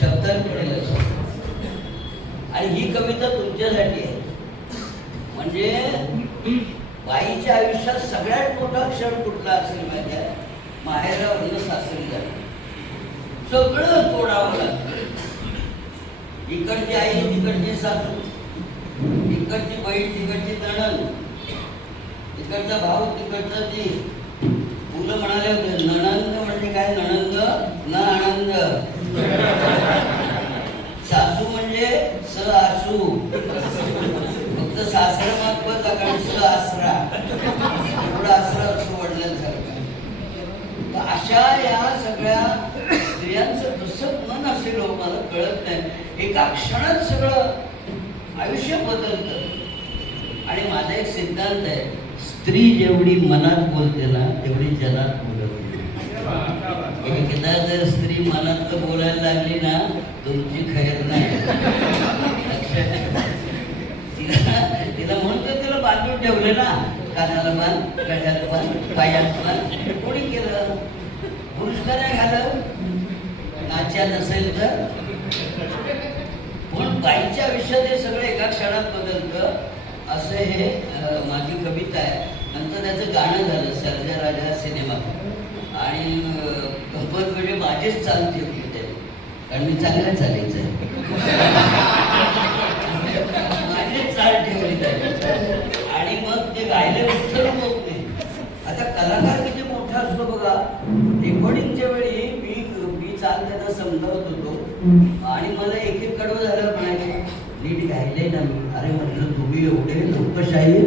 शब्दांकडे लक्ष आणि ही कविता तुमच्यासाठी आहे. म्हणजे बाईच्या आयुष्यात सगळ्यात मोठा क्षण कुठला असेल माहिती आहे अन्न सासरी झालं सगळं तोडावं लागतं. इकडची आई तिकडची सासू इकडची बहीण तिकडची तणन इकडचा भाऊ तिकडचा ती. मुलं म्हणाले होते नणंद म्हणजे काय? नणंद न आनंद सासू म्हणजे स आसू फक्त सासरा पण कारण सुद्धा आसरा. एवढा आसरा असतो वडिलांसारखा अशा या सगळ्या स्त्रियांचं दुसरं मन असेल हो मला कळत नाही. एका क्षणात सगळं आयुष्य बदलतं. आणि माझा एक सिद्धांत आहे स्त्री जेवढी मनात बोलते ना तेवढी जनात बोलत एकदा जर स्त्री मनात बोलायला लागली ना तुमची खैर नाही. तिला म्हणतो तिला बांधून ठेवलं ना. कानाला बांध गळ्याला बांध पायात बांध कोणी केलं? पुरुष का नाही घालत? नाच्या नसेल तर. पण बाईच्या आयुष्यात हे सगळं एका क्षणात बदलतं. असं हे माझी कविता आहे. नंतर त्याचं गाणं झालं सरजा राजा सिनेमा. आणि अं, म्हणजे माझेच चालते होते. ते कारण मी चांगलं चालायचं. माझीच ठेवली त्याने आणि मग ते गायले उत्तर होत नाही. आता कलाकार किती मोठा असतो बघा. रेकॉर्डिंगच्या वेळी मी मी चाल त्यांना समजावत होतो. आणि मला एक एक कडवं झालं म्हणायचे नीट गायले ना मी. अरे म्हटलं तुम्ही एवढे लोकशाही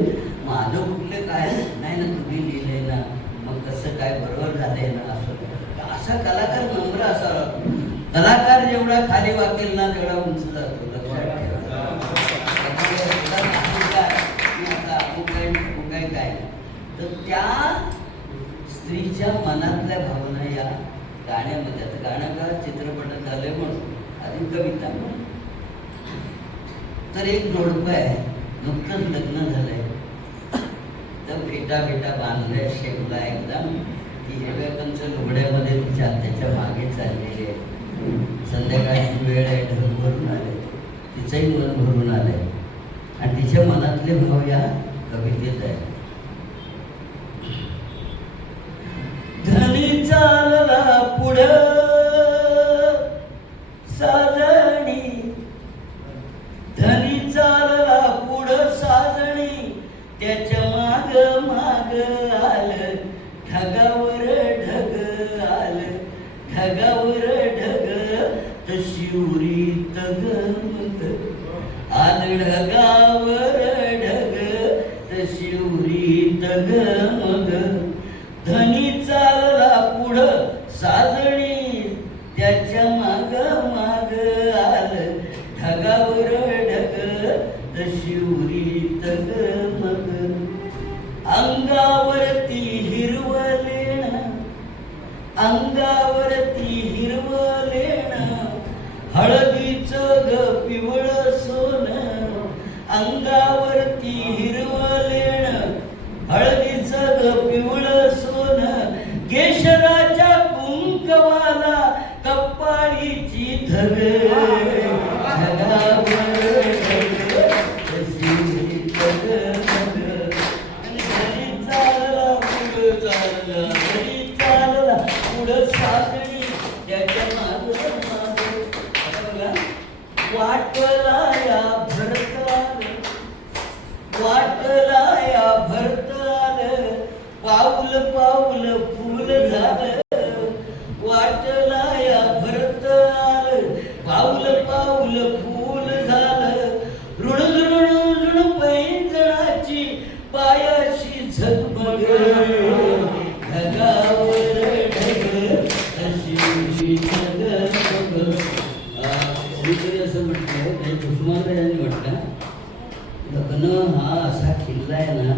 माझं कुठले काय? नाही ना तुम्ही लिहिलंय ना. मग कसं काय? बरोबर झालंय ना. असं. असा कलाकार नम्र असावा. कलाकार जेवढा खाली वाकेल ना तेवढा उंच जातो लक्षात ठेवा त्यामुळे तुला नाही काय, मी आता अमुक आहे, तमुक आहे काय तर त्या स्त्रीच्या मनातल्या भावना या गाण्यामध्ये. आता गाणं का चित्रपटात झालंय म्हणून आणि कविता म्हणून. तर एक जोडपं आहे नुकतंच लग्न झालंय. तर फेटा फेटा बांधलाय शेवला एकदम. ती हिरव्या कंच लुगड्यामध्ये तिच्या त्याच्यामागे चाललेली आहे. संध्याकाळची वेळ आहे ढग भरून आले तिचंही मन भरून आलंय. आणि तिच्या मनातले भाव या कवितेत आहे पुढं साजणी. धनी चालला पुढं साजणी. त्याच्या माग माग आलं ढगावर ढग आलं. ढगावर ढग तशी उरी तगमग आलं ढगावर हळदीच ग पिवळ सोन अंगावरती हिरवलेण हळदीच ग पिवळ सोन केशराच्या कुंकवाला कप्पाळीची धग. वाटला या भरताल वाटला या भरताल पाऊल पाऊल फूल झालं. लग्न हा असा किल्ला आहे ना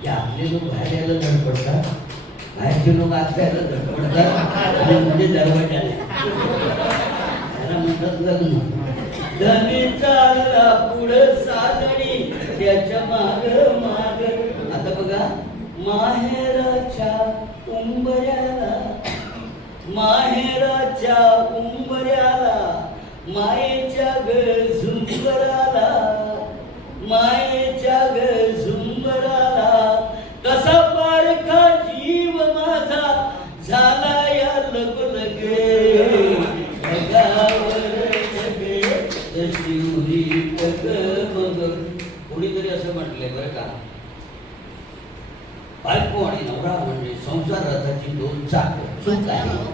की आपले लोक बाहेर यायला धडपडतात बाहेरचे लोक आत यायला धडपडतात आणि म्हणजे मध्ये दरवाजाने त्याला म्हणतात लग्न. धनी चालला पुढं साजणी. त्याच्या माग माग. आता बघा माहेराच्या उंबऱ्याला माहेराच्या उंबऱ्याला मायेच्या घर मायेच्या ग झुंबराला कसा पारखा जीव माझा झाला या लगलगे ढगावर ढगे, शिवरी कोणीतरी असं म्हटलंय बरं का? बायको आणि नवरा म्हणजे संसार रथाची दोन चाक. चूक आहे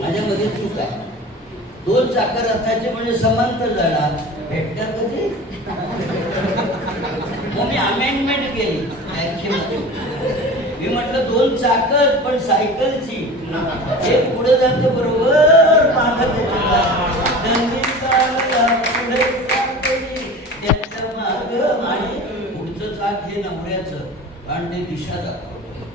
माझ्यामध्ये चूक आहे. दोन चाकर रथाचे म्हणजे समांतर झाला भेटतात कधी मग मी अमेंडमेंट केली मी म्हटलं दोन चाकर पण सायकलची. एक पुढे जातं बरोबर मागं त्याच्या. आणि पुढचं चाक हे नवऱ्याचं. आणि ते दिशा दाखवतं.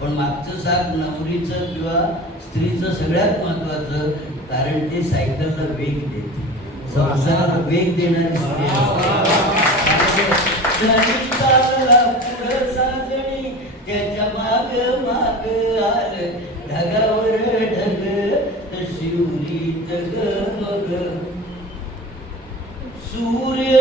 पण मागचं चाक नवरीचं किंवा स्त्रीचं सगळ्यात महत्वाचं कारण ते सायकलला वेग देते. संसाराला वेग देणारी स्त्री त्याच्या माग माग आल. ढगावर ढग शिवरी जग मग सूर्य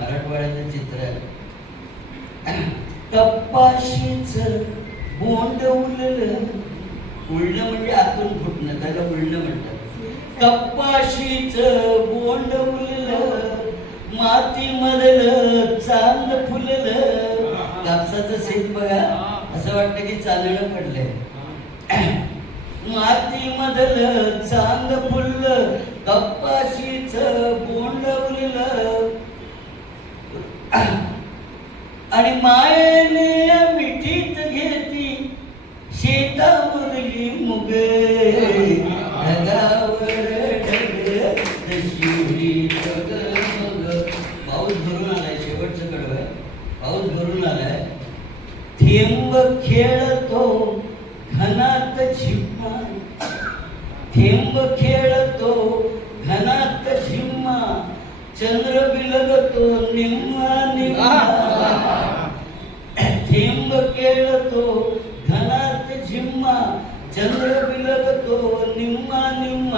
मराठवाड्याचं चित्र आहे कप्पाशीच बोंड उललं. उलणं म्हणजे आतून फुटणं त्याला उलणं म्हणतात. कप्पाशीच बोंड उललं. माती मधलं चांद फुललं. कापसाचं शेत बघा. असं वाटतं की चांदणं पडलंय. माती मधलं चांद फुललं कप्पाशीच बोंड उरलं. आणि मायेने मिठीत घेती शेता मुरली मुग. ಸಿಂಹ ಥೆಂಬ ಕೇಳತೋ ಘನಾತ ಸಿಂಹ ಚಂದ್ರ ಬಿಲಗತೋ ನಿಮ್ಮ ನಿಮ್ಮ. ಥೆಂಬ ಕೇಳತೋ ಘನಾತ ಸಿಂಹ ಚಂದ್ರ ಬಿಲಗತೋ ನಿಮ್ಮ ನಿಮ್ಮ.